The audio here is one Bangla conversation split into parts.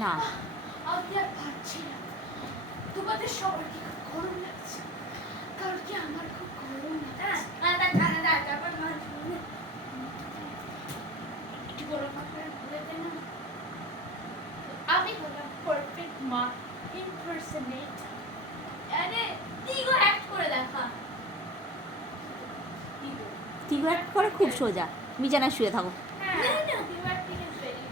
না আমি আর পারছি না। তোমাদের সবার কি খুব গরম লাগছে? কারণ কি আমার খুব গরম লাগছে। একটু গরম আপনারা বলে দেন না। আমি হলাম পারফেক্ট মা ইমপারসনেটর। আরে তিগো অ্যাক্ট করে দেখা। তিগো অ্যাক্ট করে খুব সোজা। বিছানায় শুয়ে থাকো। হ্যাঁ তিগো অ্যাক্টিং ইজ ভেরি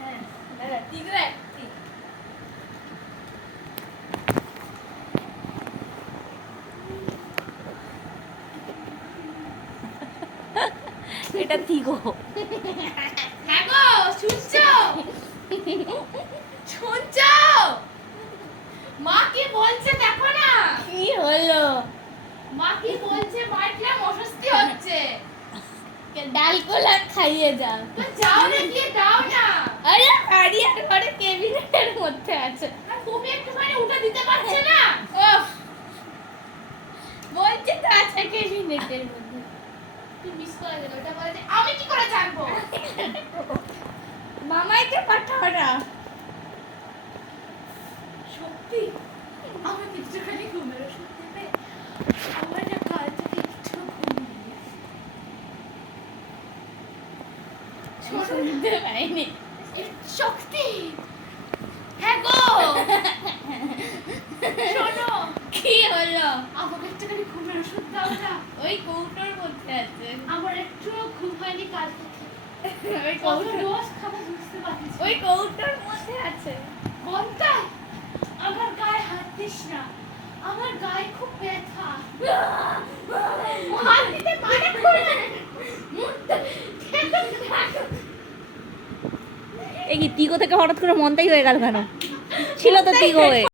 হ্যাঁ দাঁড়া তিগো অ্যাক্টিং। এটা তিগো। হ্যাঁ গো শুনছো? শুনছো? মা কি বলছে দেখো না। কি হলো? মা কি বলছে? মাইটলাম অস্বস্তি হচ্ছে। ডাল কোলা খাইয়ে যাও। তো যাও না গিয়ে দাও না। আরে আরিয়ার ঘরে কেবিনেটের মধ্যে আছে। আর তুমি একটুখানি উঠে দিতে পারছে না? ওফ বলছে তো আছে কেবিনেটের মধ্যে। তুই মিস করে গেল। ওটা বলে যে আমি কি করে জানবো? মামাইকে পাঠাও না। সত্যি আমার একটুখানি ঘুমের ওষুধ দেবে? আমার না কাল থেকে একটু ঘুম নেই। শুনতে পাইনি। শক্তি হ্যাঁ গো শোনো কি হলো? আমাকে একটুখানি ঘুমের ওষুধ দাও না। ওই কৌটোর মধ্যে আছে। আমার একটু ঘুম হয়নি কাল থেকে। ওই কত কৌটো ডোজ খাবো বুঝতে পারছি। ওই কৌটোর মধ্যে আছে। কোনটায়? আমার গায়ে হাত দিস না। আমার গায়ে খুব ব্যথা। হাত দিতে মানা করে। এই কি তিগো থেকে হঠাৎ করে মনটাই হয়ে গেল কেন? ছিল তো তিগো হয়ে।